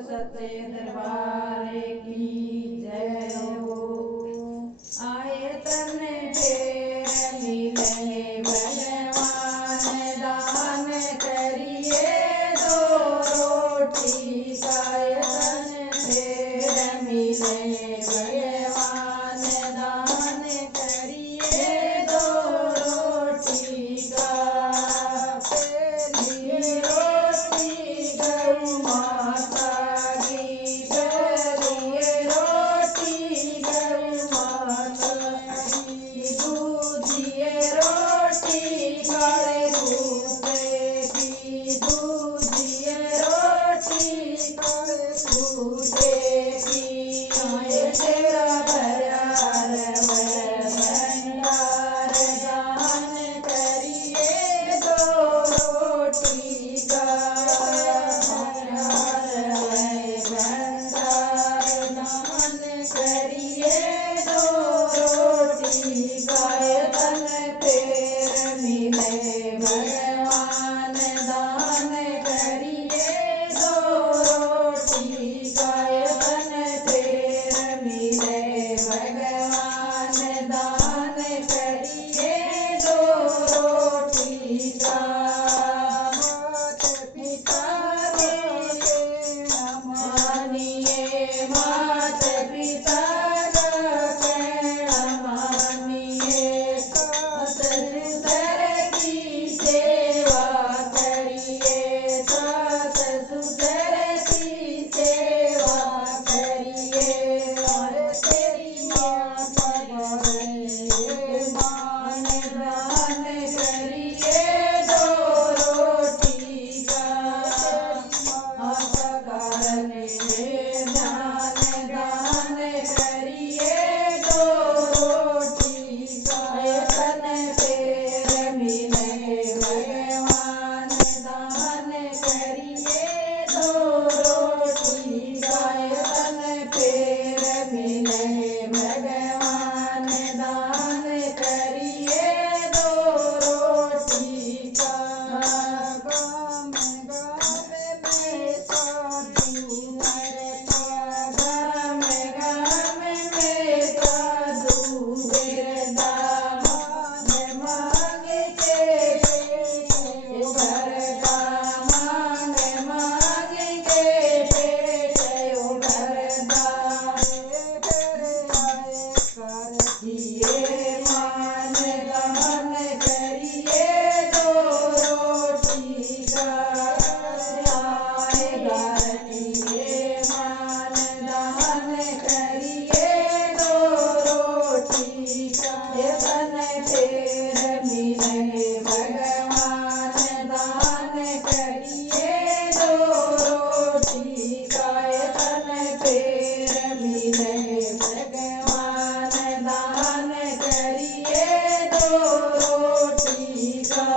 सच्चे दरबार की जय हो। आए तन फेर मिले भगवान, दान करिए दो रोटी का। तन फेर मिले भगवान, दान करिए दो रोटी का। पहली रोटी गौ माता की, पहली रोटी गौ माता की। दूधिए रोटी काले दूधे की, दूधिए रोटी काले दूधे की। आए तेरा भरा भंडार, दान करिए दो रोटी का। भंडार दान करिए दो रोटी का। तन फेर मिले भगवान, दान करिए दो रोटी का। तन फेर मिले भगवान, दान करिए दो रोटी का। मात पिता के मानिए, मात पिता का कहना मानिए। सास ससुर की सेवा करिए, सास ससुर की सेवा करिए। और तेरी माता मान दान करिए दो रोटी का। माता कारण ध्यान दान करिए दो रोटी का। तन फेर मिले भगवान, दान करिए दो रोटी का। तन फेर मिले भगवान, दान करिए दो रोटी का। गाम गाम में साधु रहता, गाम गाम में साधु रहता। मांग मांग के भरता, मांग मांग के पेट भरता। कर दिए मान दान करिए दो रोटी का। आए गारनिए मान दान करिए दो रोटी का। तन फेर मिले भगवान, दान करिए दो रोटी का। तन फेर मिले भगवान, दान करिए दो रोटी का।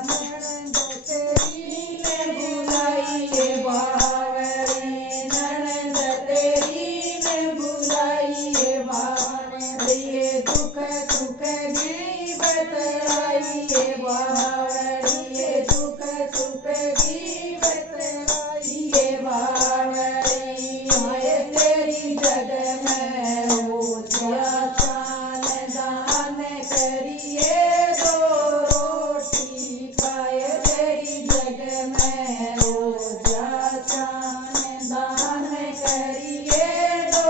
ननद तेरी ने बुलाइए बावरी, ननद तेरी ने बुलाइए बावरी। दुख सुख की बतलाइए बावरी, दुख सुख की बतलाइए बावरी। आए तेरी जग में हो शान, दान करिए दो रोटी का। तेरी जग में हो शान, दान करिए दो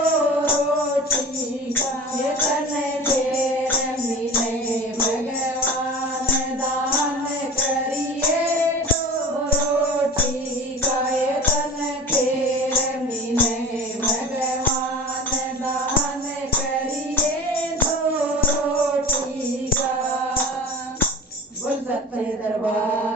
रोटी का। तन फेर मिले भगवान, दान करिए दो रोटी का। तन फेर मिले भगवान, दान करिए दो रोटी का। बोल सच्चे दरबार